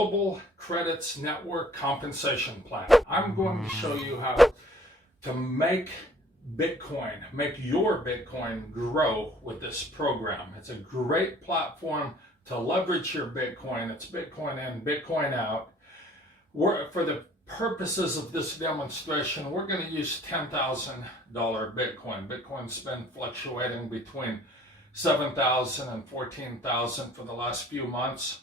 Global Credits Network Compensation Plan. I'm going to show you how to make your Bitcoin grow with this program. It's a great platform to leverage your Bitcoin. It's Bitcoin in, Bitcoin out. For the purposes of this demonstration, we're going to use $10,000 Bitcoin. Bitcoin's been fluctuating between $7,000 and $14,000 for the last few months.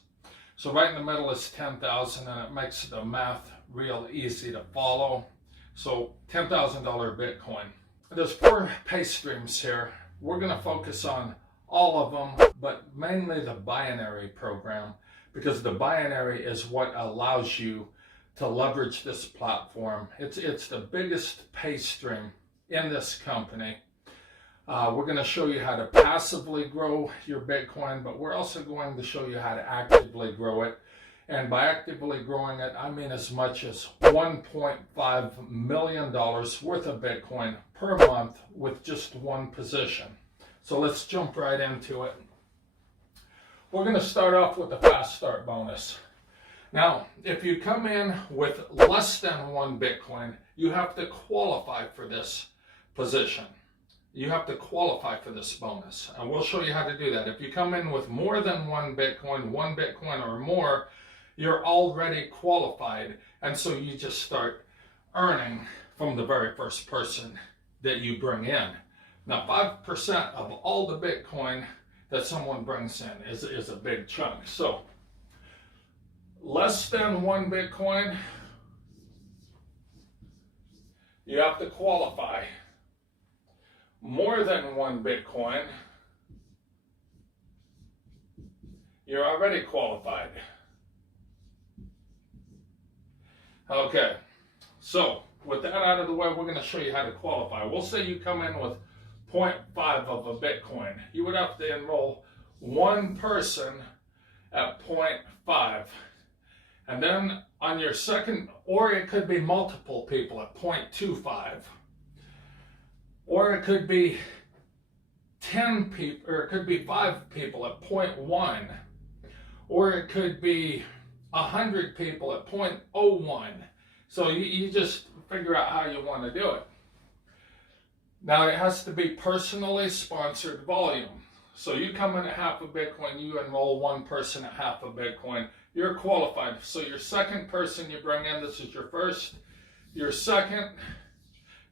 So right in the middle is 10,000, and it makes the math real easy to follow. So $10,000 Bitcoin. There's 4 pay streams here. We're going to focus on all of them, but mainly the binary program, because the binary is what allows you to leverage this platform. It's the biggest pay stream in this company. We're going to show you how to passively grow your Bitcoin, but we're also going to show you how to actively grow it. And by actively growing it, I mean as much as $1.5 million worth of Bitcoin per month with just one position. So let's jump right into it. We're going to start off with the fast start bonus. Now, if you come in with less than 1 Bitcoin, you have to qualify for this position. You have to qualify for this bonus, and we'll show you how to do that. If you come in with more than 1 Bitcoin or more, you're already qualified, and so you just start earning from the very first person that you bring in. Now, 5% of all the Bitcoin that someone brings in is a big chunk. So, less than 1 Bitcoin, you have to qualify. More than 1 Bitcoin, you're already qualified. Okay, so with that out of the way, we're going to show you how to qualify. We'll say you come in with 0.5 of a Bitcoin. You would have to enroll 1 person at 0.5. And then on your second, or it could be multiple people at 0.25. Or it could be 10 people, or it could be 5 people at 0.1. Or it could be 100 people at 0.01. So you just figure out how you want to do it. Now it has to be personally sponsored volume. So you come in at half a Bitcoin, you enroll 1 person at half a Bitcoin, you're qualified. So your second person you bring in, this is your first, your second,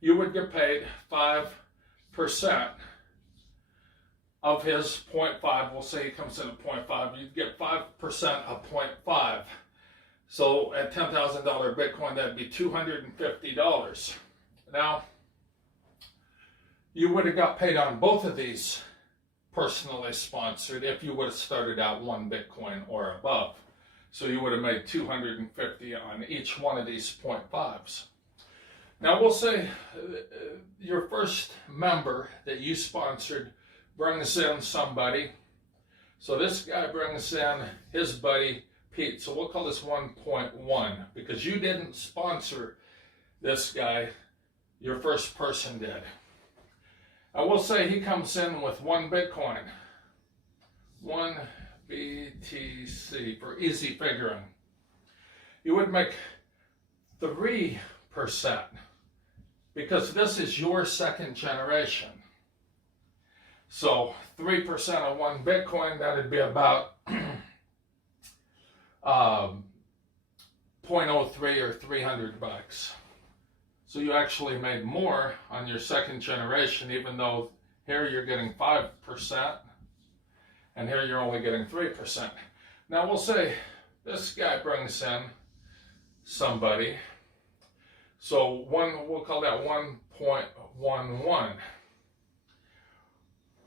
you would get paid 5% of his 0.5. We'll say he comes in at 0.5. You'd get 5% of 0.5. So at $10,000 Bitcoin, that'd be $250. Now, you would have got paid on both of these personally sponsored if you would have started out 1 Bitcoin or above. So you would have made $250 on each one of these 0.5s. Now we'll say your first member that you sponsored brings in somebody. So this guy brings in his buddy Pete. So we'll call this 1.1 because you didn't sponsor this guy, your first person did. I will say he comes in with 1 Bitcoin, 1 BTC for easy figuring. You would make 3%. Because this is your second generation. So 3% of 1 Bitcoin, that'd be about 0.03 or $300. So you actually made more on your second generation, even though here you're getting 5% and here you're only getting 3%. Now we'll say this guy brings in somebody. So we'll call that 1.11.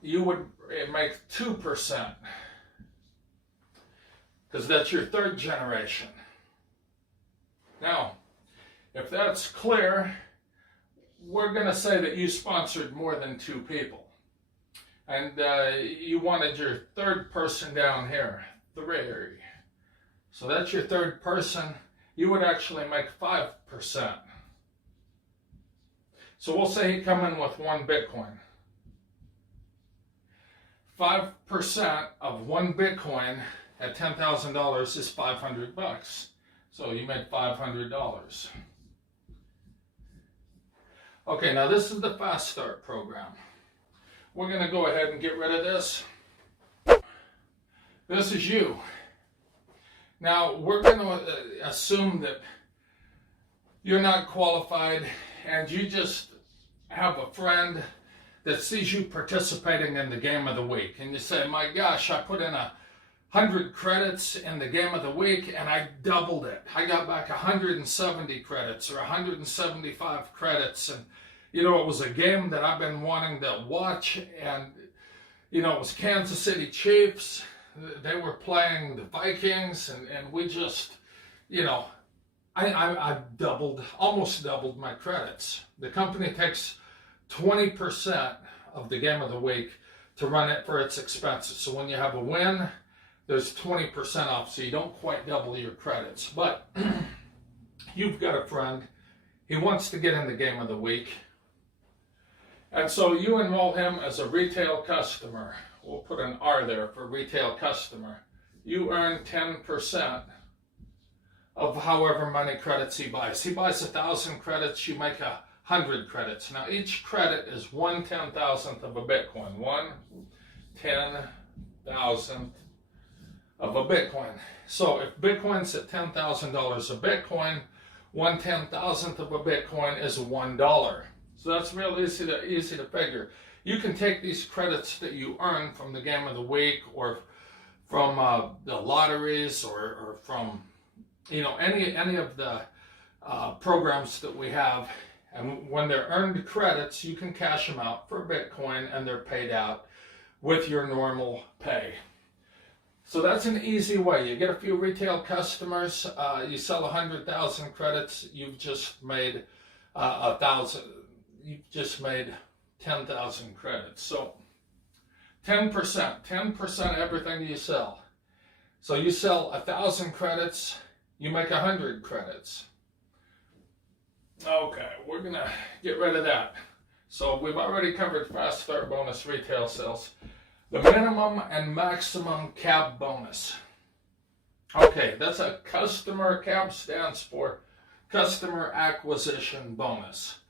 You would make 2% because that's your third generation. Now, if that's clear, we're going to say that you sponsored more than 2 people. And you wanted your third person down here, 3. So that's your third person. You would actually make 5%. So we'll say he come in with 1 Bitcoin. 5% of 1 Bitcoin at $10,000 is $500. So you made $500. Okay, now this is the Fast Start program. We're going to go ahead and get rid of this. This is you. Now, we're going to assume that you're not qualified and you just have a friend that sees you participating in the game of the week. And you say, my gosh, I put in 100 credits in the game of the week and I doubled it. I got back 170 credits or 175 credits. And, you know, it was a game that I've been wanting to watch. And, you know, it was Kansas City Chiefs. They were playing the Vikings. And we just, you know, I almost doubled my credits. The company takes 20% of the game of the week to run it for its expenses. So when you have a win, there's 20% off, so you don't quite double your credits. But you've got a friend, he wants to get in the game of the week. And so you enroll him as a retail customer. We'll put an R there for retail customer. You earn 10% of however many credits he buys. He buys 1,000 credits, you make 100 credits. Now each credit is 1/10,000th of a Bitcoin. 1/10,000th of a Bitcoin. So if Bitcoin's at $10,000 a Bitcoin, 1/10,000th of a Bitcoin is $1. So that's real easy to figure. You can take these credits that you earn from the game of the week or from the lotteries or from, you know, any of the programs that we have, and when they're earned credits, you can cash them out for Bitcoin and they're paid out with your normal pay. So that's an easy way. You get a few retail customers, you sell 100,000 credits, you've just made 1,000. You've just made 10,000 credits. So 10% of everything you sell. So you sell 1,000 credits, you make 100 credits. Okay, we're gonna get rid of that. So we've already covered Fast Start bonus retail sales. The minimum and maximum CAB bonus. Okay, that's a customer, CAB stands for customer acquisition bonus.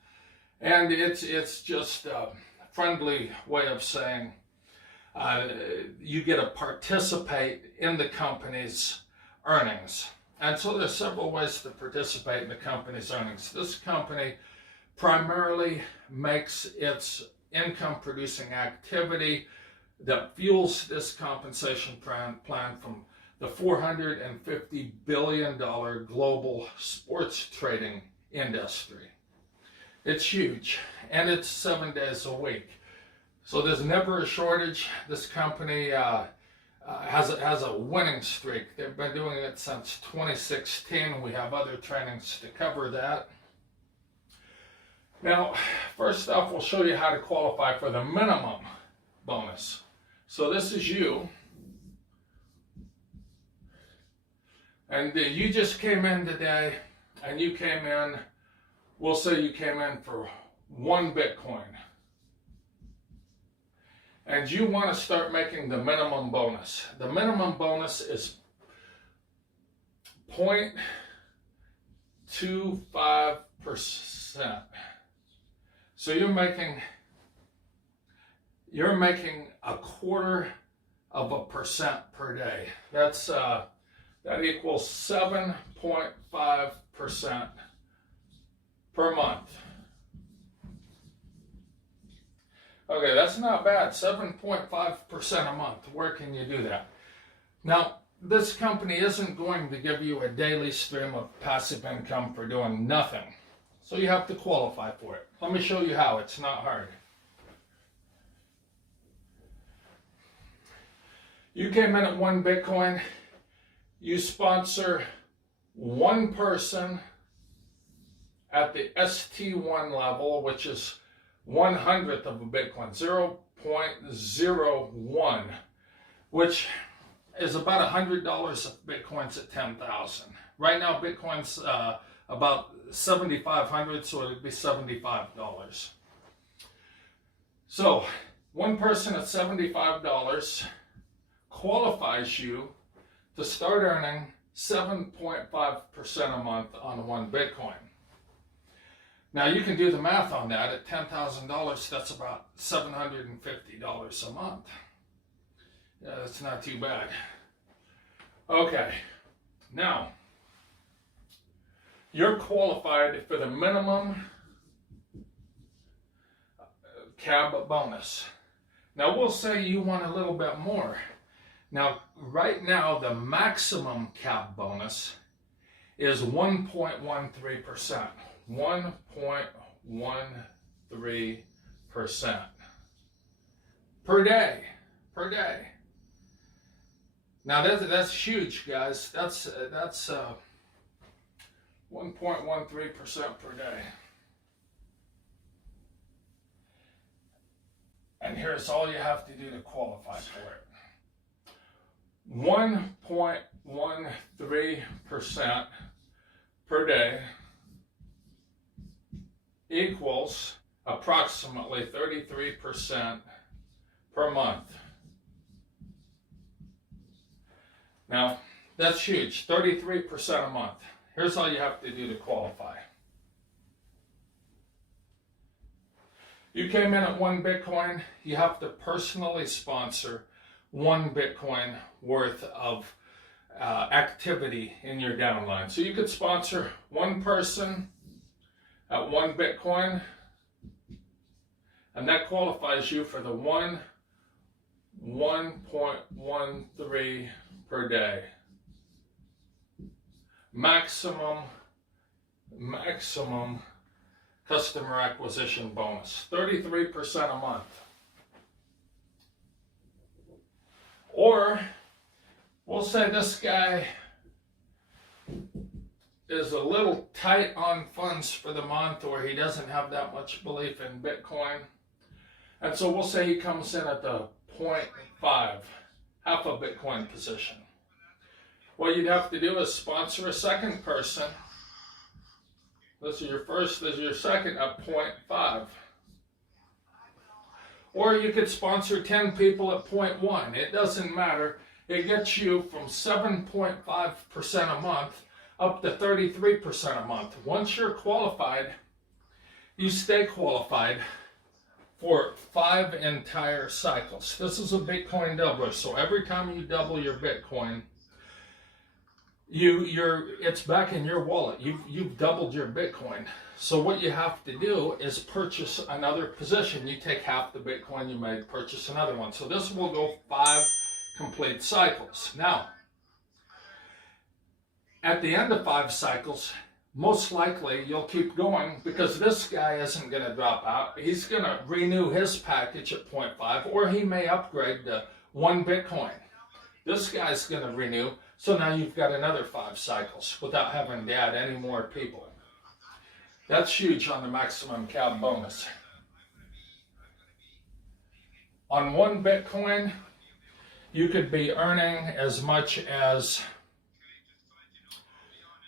And it's just a friendly way of saying you get to participate in the company's earnings. And so there's several ways to participate in the company's earnings. This company primarily makes its income producing activity that fuels this compensation plan from the $450 billion global sports trading industry. It's huge, and it's 7 days a week. So there's never a shortage. This company has a winning streak. They've been doing it since 2016. We have other trainings to cover that. Now, first off, we'll show you how to qualify for the minimum bonus. So this is you. And you just came in today, and you came in, we'll say you came in for 1 Bitcoin. And you want to start making the minimum bonus. The minimum bonus is 0.25%. So you're making 0.25% per day. That's that equals 7.5% per month. Okay, that's not bad. 7.5% a month. Where can you do that? Now, this company isn't going to give you a daily stream of passive income for doing nothing. So you have to qualify for it. Let me show you how. It's not hard. You came in at 1 Bitcoin. You sponsor 1 person at the ST1 level, which is 1/100th of a Bitcoin, 0.01, which is about $100 of Bitcoin's at 10,000. Right now, Bitcoin's about 7,500, so it would be $75. So 1 person at $75 qualifies you to start earning 7.5% a month on one Bitcoin. Now you can do the math on that. At $10,000, that's about $750 a month. Yeah, that's not too bad. Okay, now you're qualified for the minimum CAB bonus. Now we'll say you want a little bit more. Now, right now, the maximum CAB bonus is 1.13%. 1.13% per day. Per day. Now that's huge, guys. That's 1.13% per day. And here's all you have to do to qualify for it. 1.13% per day equals approximately 33% per month. Now, that's huge, 33% a month. Here's all you have to do to qualify. You came in at 1 Bitcoin, you have to personally sponsor 1 Bitcoin worth of activity in your downline. So you could sponsor one person at 1 Bitcoin, and that qualifies you for the 1.13 per day. Maximum customer acquisition bonus, 33% a month. Or we'll say this guy is a little tight on funds for the month, or he doesn't have that much belief in Bitcoin. And so we'll say he comes in at the 0.5, half a Bitcoin position. What you'd have to do is sponsor a second person. This is your first, this is your second at 0.5. Or you could sponsor 10 people at 0.1. It doesn't matter. It gets you from 7.5% a month up to 33% a month. Once you're qualified, you stay qualified for 5 entire cycles. This is a Bitcoin doubler, so every time you double your Bitcoin, it's back in your wallet. You've doubled your Bitcoin. So what you have to do is purchase another position. You take half the Bitcoin you made, purchase another one. So this will go 5 complete cycles. Now, at the end of 5 cycles, most likely you'll keep going because this guy isn't going to drop out. He's going to renew his package at 0.5, or he may upgrade to 1 Bitcoin. This guy's going to renew, so now you've got another 5 cycles without having to add any more people. That's huge on the maximum CAB bonus. On 1 Bitcoin, you could be earning as much as,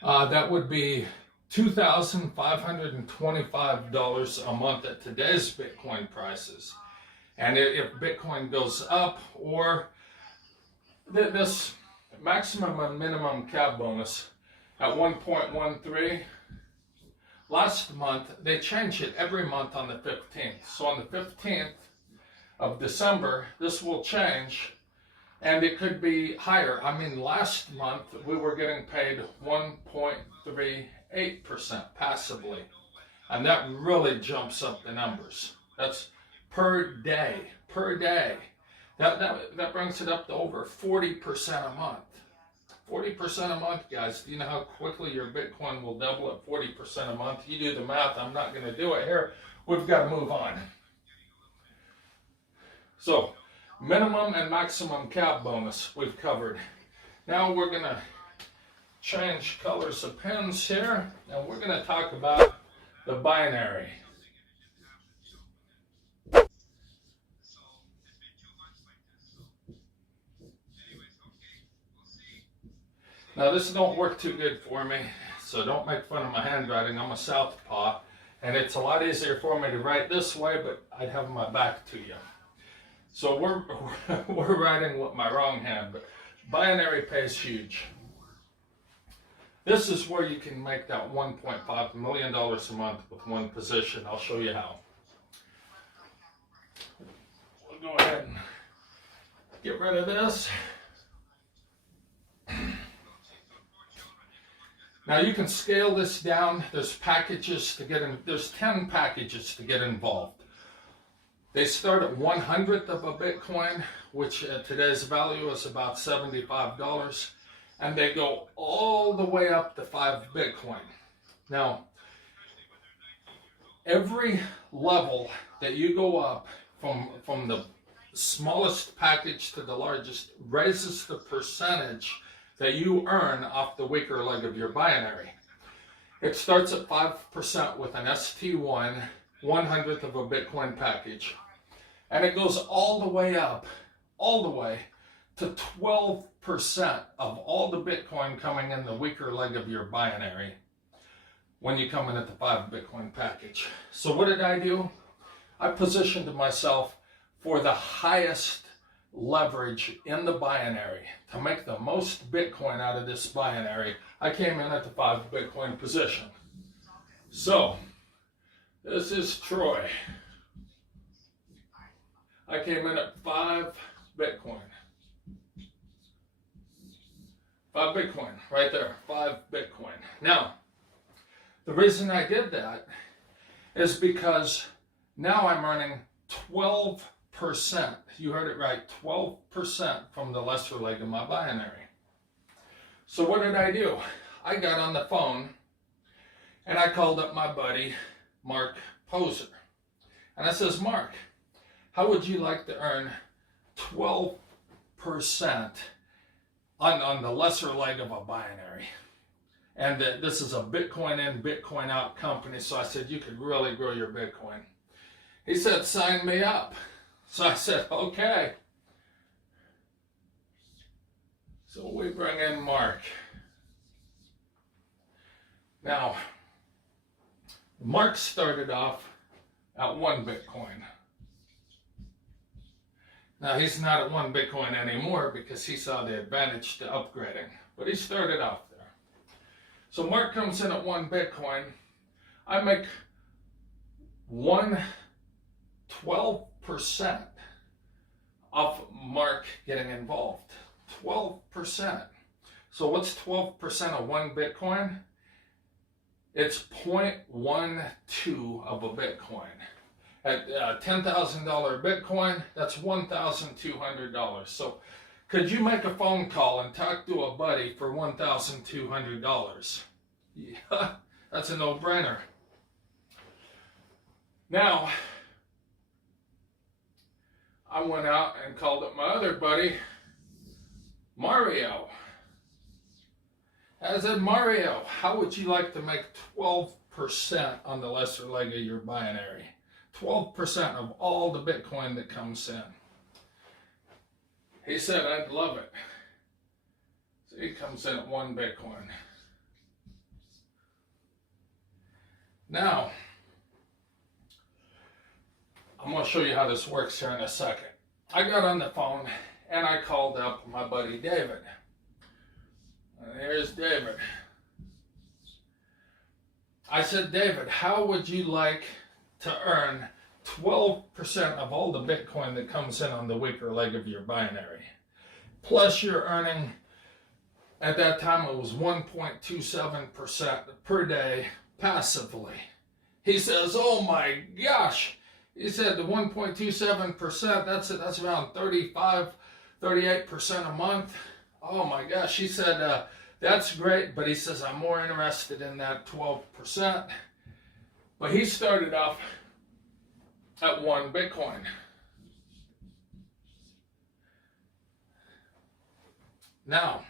that would be $2,525 a month at today's Bitcoin prices. And if Bitcoin goes up, or this maximum and minimum CAB bonus at 1.13, last month, they change it every month on the 15th. So on the 15th of December, this will change, and it could be higher. I mean, last month, we were getting paid 1.38% passively, and that really jumps up the numbers. That's per day, per day. That brings it up to over 40% a month. 40% a month, guys. Do you know how quickly your Bitcoin will double at 40% a month? You do the math. I'm not going to do it here. We've got to move on. So, minimum and maximum CAB bonus we've covered. Now we're going to change colors of pens here, and we're going to talk about the binary. Now this don't work too good for me, so don't make fun of my handwriting. I'm a southpaw, and it's a lot easier for me to write this way, but I'd have my back to you. So we're writing with my wrong hand, but Binary pays huge. This is where you can make that $1.5 million a month with one position. I'll show you how. We'll go ahead and get rid of this. Now you can scale this down. There's packages to get in. There's 10 packages to get involved. They start at 1/100th of a Bitcoin, which at today's value is about $75, and they go all the way up to 5 Bitcoin. Now, every level that you go up from the smallest package to the largest raises the percentage that you earn off the weaker leg of your binary. It starts at 5% with an ST1, 1/100th of a Bitcoin package. And it goes all the way up, all the way to 12% of all the Bitcoin coming in the weaker leg of your binary when you come in at the 5 Bitcoin package. So what did I do? I positioned myself for the highest leverage in the binary to make the most Bitcoin out of this binary. I came in at the 5 Bitcoin position. So this is Troy. I came in at 5 Bitcoin. 5 Bitcoin, right there, 5 Bitcoin. Now, the reason I did that is because now I'm earning 12%. You heard it right, 12% from the lesser leg of my binary. So what did I do? I got on the phone and I called up my buddy, Mark Poser. And I says, Mark, how would you like to earn 12% on the lesser leg of a binary? And this is a Bitcoin in, Bitcoin out company, so I said, you could really grow your Bitcoin. He said, sign me up. So I said, okay. So we bring in Mark. Now, Mark started off at 1 Bitcoin. Now, he's not at 1 Bitcoin anymore because he saw the advantage to upgrading, but he started off there. So Mark comes in at 1 Bitcoin. I make 12% of Mark getting involved. 12%. So what's 12% of 1 Bitcoin? It's 0.12 of a Bitcoin. At $10,000 Bitcoin, that's $1,200. So could you make a phone call and talk to a buddy for $1,200? Yeah, that's a no-brainer. Now, I went out and called up my other buddy, Mario. I said, Mario, how would you like to make 12% on the lesser leg of your binary? 12% of all the Bitcoin that comes in. He said, I'd love it. So he comes in at 1 Bitcoin. Now, I'm going to show you how this works here in a second. I got on the phone and I called up my buddy David. And here's David. I said, David, how would you like to earn 12% of all the Bitcoin that comes in on the weaker leg of your binary? Plus you're earning, at that time it was 1.27% per day passively. He says, oh my gosh. He said the 1.27%, that's around 38% a month. Oh my gosh. He said, that's great, but he says, I'm more interested in that 12%. But he started off at 1 Bitcoin. Now,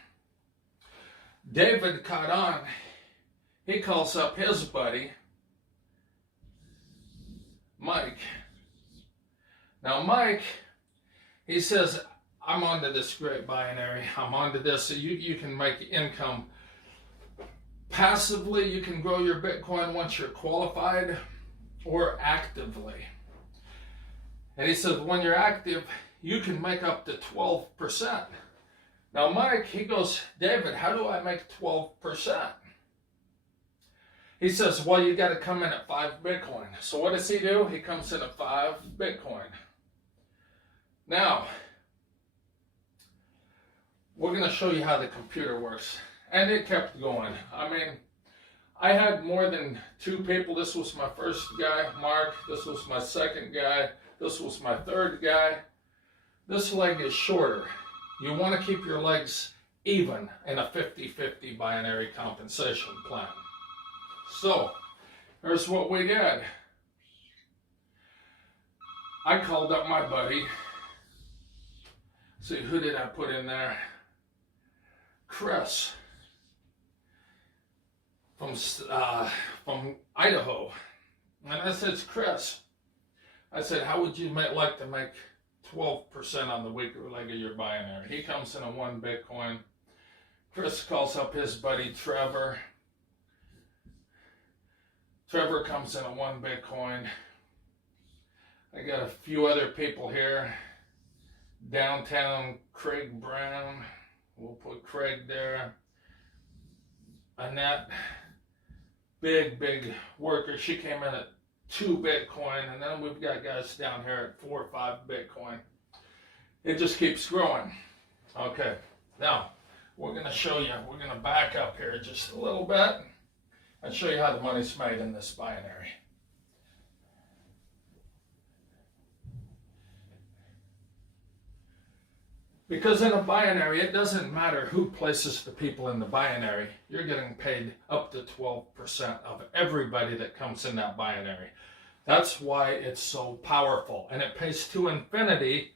David caught on. He calls up his buddy, Mike. Now, Mike, he says, I'm onto this great binary. I'm onto this. So you can make income passively. You can grow your Bitcoin once you're qualified, or actively. And he said, when you're active, you can make up to 12%. Now Mike, he goes, David, how do I make 12%? He says, well, you got to come in at 5 Bitcoin. So what does he do? He comes in at 5 Bitcoin. Now, we're going to show you how the computer works. And it kept going. I mean, I had more than 2 people. This was my first guy, Mark. This was my second guy. This was my third guy. This leg is shorter. You want to keep your legs even in a 50-50 binary compensation plan. So, here's what we did. I called up my buddy. See, who did I put in there? Chris from Idaho. And I said, Chris, I said, how would you like to make 12% on the weaker leg of your binary? He comes in at 1 Bitcoin. Chris calls up his buddy Trevor. Trevor comes in at 1 Bitcoin. I got a few other people here. Downtown Craig Brown. We'll put Craig there. Annette, big worker. She came in at 2 Bitcoin. And then we've got guys down here at 4 or 5 Bitcoin. It just keeps growing. Okay, now we're going to show you. We're going to back up here just a little bit and show you how the money's made in this binary. Because in a binary, it doesn't matter who places the people in the binary. You're getting paid up to 12% of everybody that comes in that binary. That's why it's so powerful. And it pays to infinity.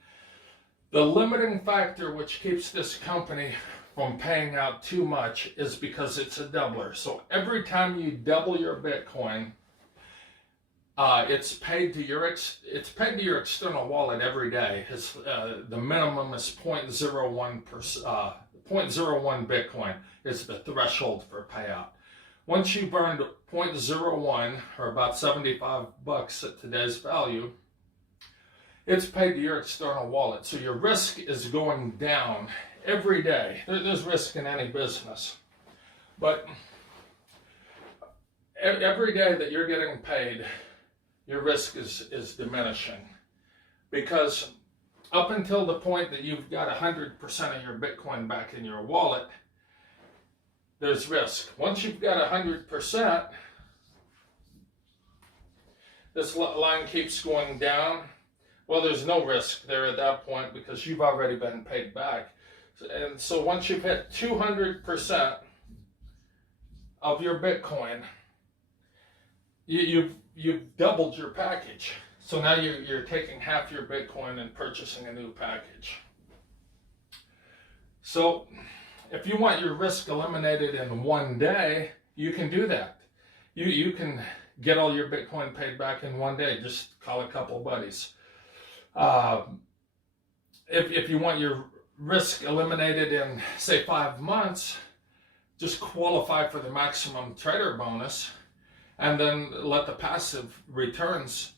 The limiting factor which keeps this company from paying out too much is because it's a doubler. So every time you double your Bitcoin, it's paid to your external wallet every day. The minimum is 0.01 Bitcoin is the threshold for payout. Once you've earned 0.01 or about $75 at today's value, it's paid to your external wallet. So your risk is going down every day. There's risk in any business, but every day that you're getting paid, your risk is diminishing, because up until the point that you've got 100% of your Bitcoin back in your wallet, there's risk. Once you've got 100%, this line keeps going down. Well, there's no risk there at that point because you've already been paid back. And so once you've hit 200% of your Bitcoin, you've doubled your package. So now you're taking half your Bitcoin and purchasing a new package. So if you want your risk eliminated in one day, you can do that. You can get all your Bitcoin paid back in one day. Just call a couple buddies. If you want your risk eliminated in, say, 5 months, just qualify for the maximum trader bonus and then let the passive returns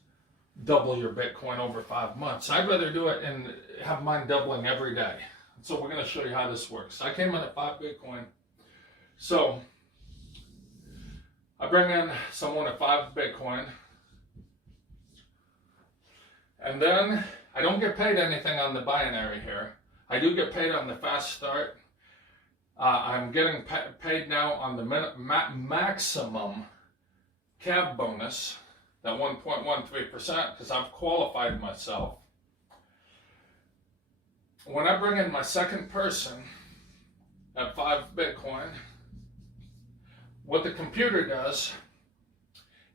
double your Bitcoin over 5 months. I'd rather do it and have mine doubling every day. So we're going to show you how this works. I came in at 5 Bitcoin. So I bring in someone at 5 Bitcoin. And then I don't get paid anything on the binary here. I do get paid on the fast start. I'm getting paid now on the maximum cab bonus, that 1.13%, because I've qualified myself. When I bring in my second person at 5 Bitcoin, what the computer does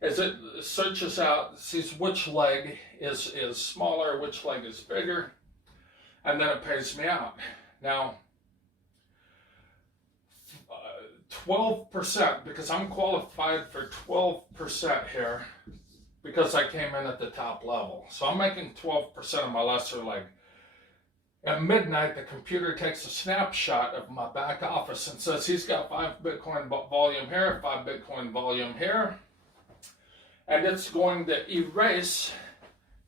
is it searches out, sees which leg is smaller, which leg is bigger, and then it pays me out. Now, 12%, because I'm qualified for 12% here, because I came in at the top level. So I'm making 12% of my lesser leg. At midnight, the computer takes a snapshot of my back office and says he's got 5 Bitcoin volume here, 5 Bitcoin volume here. And it's going to erase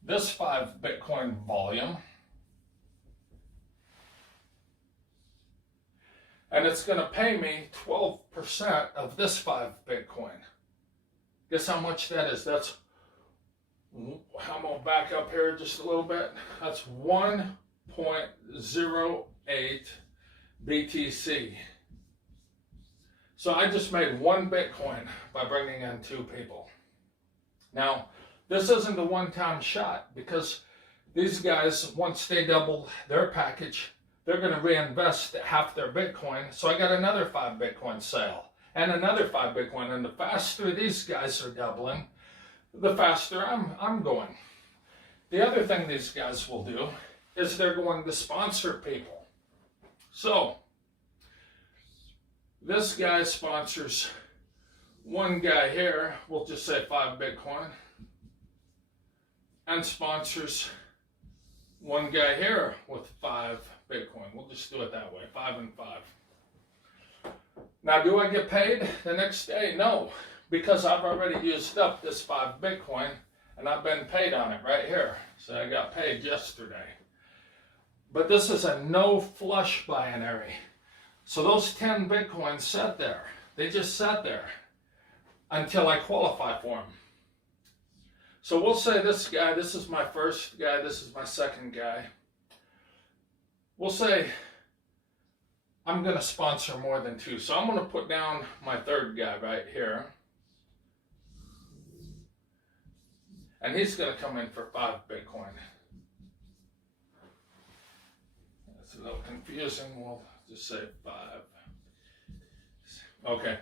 this 5 Bitcoin volume. And it's going to pay me 12% of this 5 Bitcoin. Guess how much that is? That's, I'm going to back up here just a little bit. That's 1.08 BTC. So I just made 1 Bitcoin by bringing in 2 people. Now, this isn't a one-time shot, because these guys, once they double their package, they're going to reinvest half their Bitcoin. So I got another 5 Bitcoin sale and another 5 Bitcoin. And the faster these guys are doubling, the faster I'm going. The other thing these guys will do is they're going to sponsor people. So this guy sponsors one guy here, we'll just say 5 Bitcoin, and sponsors one guy here with 5 Bitcoin. We'll just do it that way, 5 and 5. Now, do I get paid the next day? No, because I've already used up this 5 Bitcoin and I've been paid on it right here. So I got paid yesterday. But this is a no flush binary. So those 10 Bitcoins sat there. They just sat there until I qualify for them. So we'll say this guy, this is my first guy, this is my second guy. We'll say I'm going to sponsor more than 2. So I'm going to put down my third guy right here. And he's going to come in for 5 Bitcoin. That's a little confusing. We'll just say 5. Okay.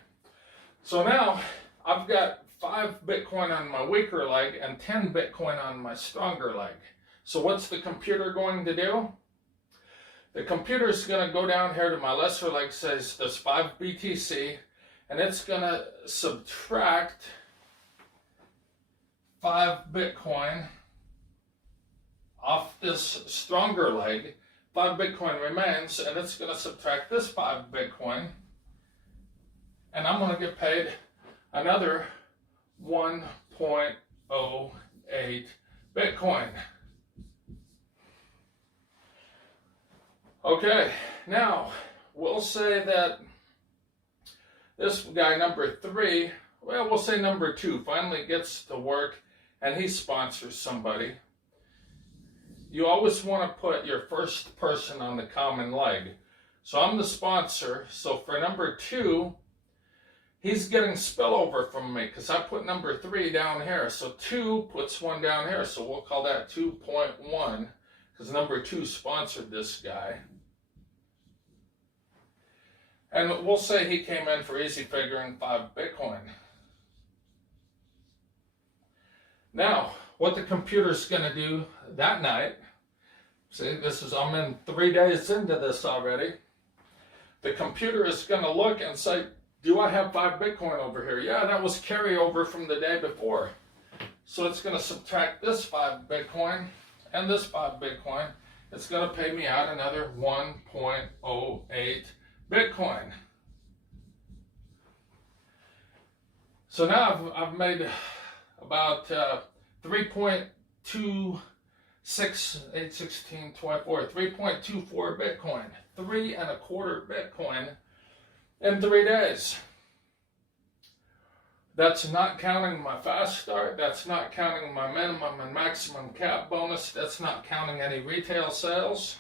So now I've got 5 Bitcoin on my weaker leg and 10 Bitcoin on my stronger leg. So what's the computer going to do? The computer is going to go down here to my lesser leg, says there's 5 BTC, and it's going to subtract 5 Bitcoin off this stronger leg. 5 Bitcoin remains, and it's going to subtract this 5 Bitcoin, and I'm going to get paid another 1.08 Bitcoin. Okay, now we'll say that this guy number 3, well, we'll say number 2 finally gets to work and he sponsors somebody. You always want to put your first person on the common leg. So I'm the sponsor. So for number 2, he's getting spillover from me because I put number 3 down here. So 2 puts 1 down here. So we'll call that 2.1 because number 2 sponsored this guy. And we'll say he came in for easy figuring 5 Bitcoin. Now, what the computer's going to do that night, see, I'm in 3 days into this already. The computer is going to look and say, do I have 5 Bitcoin over here? Yeah, that was carryover from the day before. So it's going to subtract this 5 Bitcoin and this 5 Bitcoin. It's going to pay me out another 1.08 Bitcoin. So now I've made about 3.26, 3.24 Bitcoin, 3.25 Bitcoin in 3 days. That's not counting my fast start. That's not counting my minimum and maximum cap bonus. That's not counting any retail sales.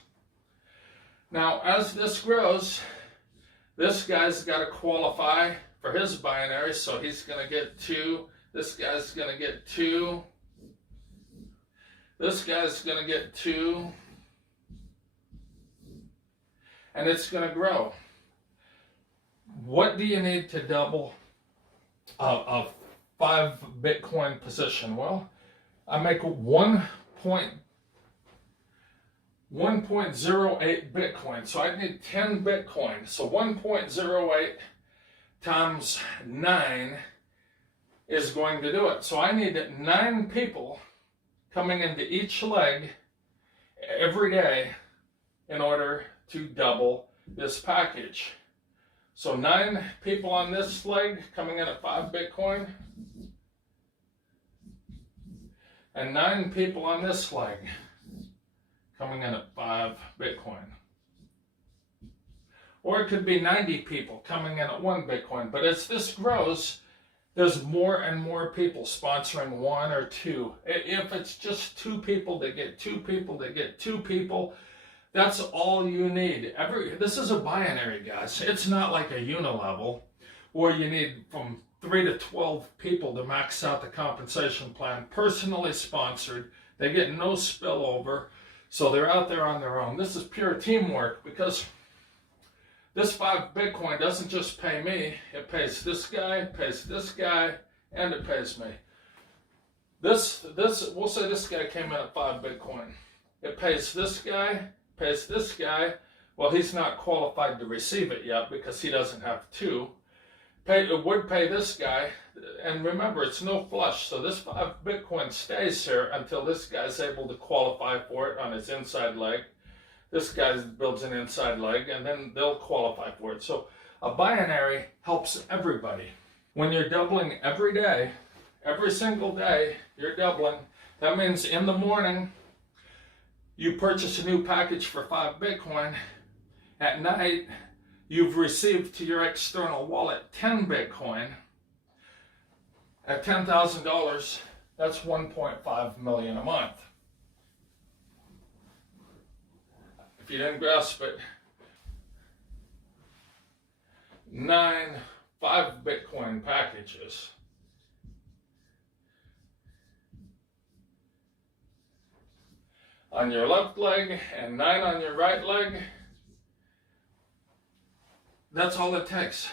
Now, as this grows, this guy's got to qualify for his binary, so he's going to get 2. This guy's going to get 2. This guy's going to get 2. And it's going to grow. What do you need to double a 5 Bitcoin position? Well, I make 1.08 Bitcoin. So I need 10 Bitcoin. So 1.08 times 9 is going to do it. So I need 9 people coming into each leg every day in order to double this package. So 9 people on this leg coming in at 5 Bitcoin, and 9 people on this leg coming in at 5 Bitcoin. Or it could be 90 people coming in at 1 Bitcoin. But as this grows, there's more and more people sponsoring 1 or 2. If it's just 2 people, they get 2 people, they get 2 people. That's all you need. This is a binary, guys. It's not like a unilevel where you need from 3 to 12 people to max out the compensation plan. Personally sponsored. They get no spillover. So they're out there on their own. This is pure teamwork, because this 5 Bitcoin doesn't just pay me. It pays this guy, and it pays me. We'll say this guy came in at 5 Bitcoin. It pays this guy, pays this guy. Well, he's not qualified to receive it yet because he doesn't have 2. It would pay this guy, and remember, it's no flush, so this 5 Bitcoin stays here until this guy's able to qualify for it on his inside leg. This guy builds an inside leg, and then they'll qualify for it. So a binary helps everybody. When you're doubling every day, every single day, you're doubling. That means in the morning, you purchase a new package for 5 Bitcoin. At night, you've received to your external wallet 10 Bitcoin. At $10,000, that's $1.5 million a month. If you didn't grasp it, 5 Bitcoin packages. On your left leg and 9 on your right leg. That's all it takes.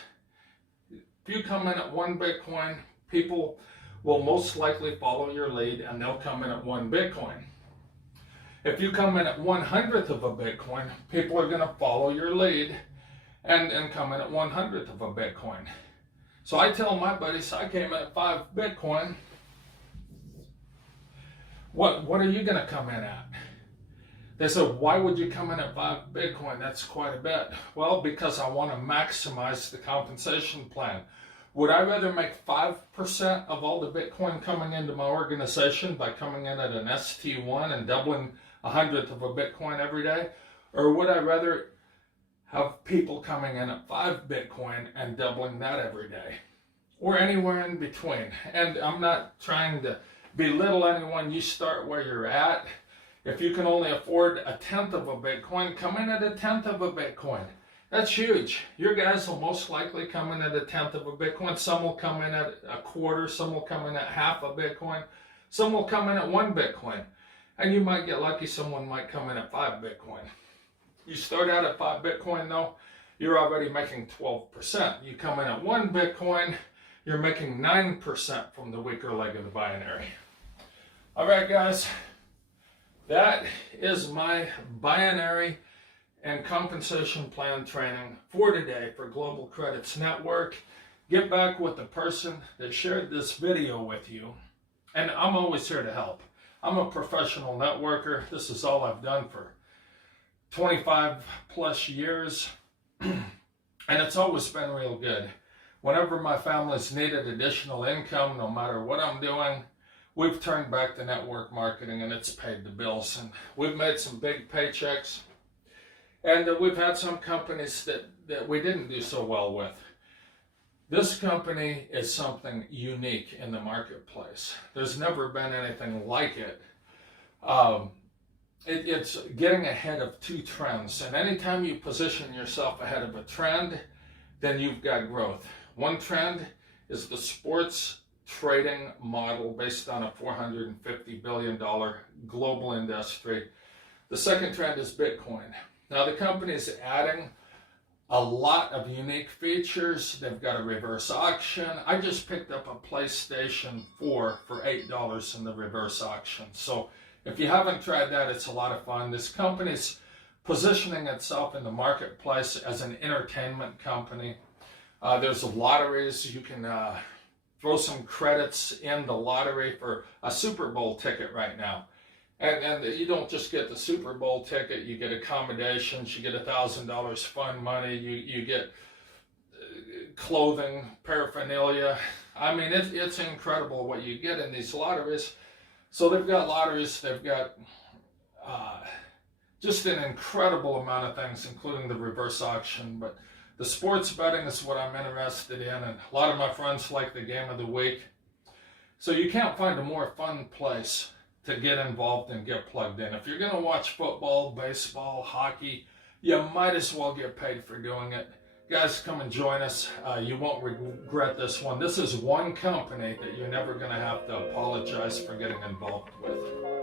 If you come in at 1 Bitcoin, people will most likely follow your lead, and they'll come in at 1 Bitcoin. If you come in at 1/100th of a Bitcoin, people are going to follow your lead and come in at 1/100th of a Bitcoin. So I tell my buddies, I came in at 5 Bitcoin. What are you going to come in at? They said, why would you come in at 5 Bitcoin? That's quite a bit. Well, because I want to maximize the compensation plan. Would I rather make 5% of all the Bitcoin coming into my organization by coming in at an ST1 and doubling 1/100th of a Bitcoin every day? Or would I rather have people coming in at 5 Bitcoin and doubling that every day? Or anywhere in between. And I'm not trying to belittle anyone. You start where you're at. If you can only afford 1/10 of a Bitcoin, come in at 1/10 of a Bitcoin. That's huge. Your guys will most likely come in at 1/10 of a Bitcoin. Some will come in at 1/4. Some will come in at half a Bitcoin. Some will come in at 1 Bitcoin. And you might get lucky, someone might come in at 5 Bitcoin. You start out at 5 Bitcoin though, you're already making 12%. You come in at 1 Bitcoin, you're making 9% from the weaker leg of the binary. All right, guys. That is my binary and compensation plan training for today for Global Credits Network. Get back with the person that shared this video with you. And I'm always here to help. I'm a professional networker. This is all I've done for 25 plus years. And it's always been real good. Whenever my family's needed additional income, no matter what I'm doing, we've turned back to network marketing, and it's paid the bills. And we've made some big paychecks. And we've had some companies that we didn't do so well with. This company is something unique in the marketplace. There's never been anything like it. It's getting ahead of 2 trends. And anytime you position yourself ahead of a trend, then you've got growth. One trend is the sports trading model based on a $450 billion global industry. The second trend is Bitcoin. Now the company is adding a lot of unique features. They've got a reverse auction. I just picked up a PlayStation 4 for $8 in the reverse auction. So if you haven't tried that, it's a lot of fun. This company's positioning itself in the marketplace as an entertainment company. There's lotteries. You can throw some credits in the lottery for a Super Bowl ticket right now. And you don't just get the Super Bowl ticket, you get accommodations, you get $1,000 fund money, you get clothing, paraphernalia. I mean, it's incredible what you get in these lotteries. So they've got lotteries, they've got just an incredible amount of things, including the reverse auction. But the sports betting is what I'm interested in, and a lot of my friends like the game of the week. So you can't find a more fun place to get involved and get plugged in. If you're going to watch football, baseball, hockey, you might as well get paid for doing it. Guys, come and join us. You won't regret this one. This is one company that you're never going to have to apologize for getting involved with.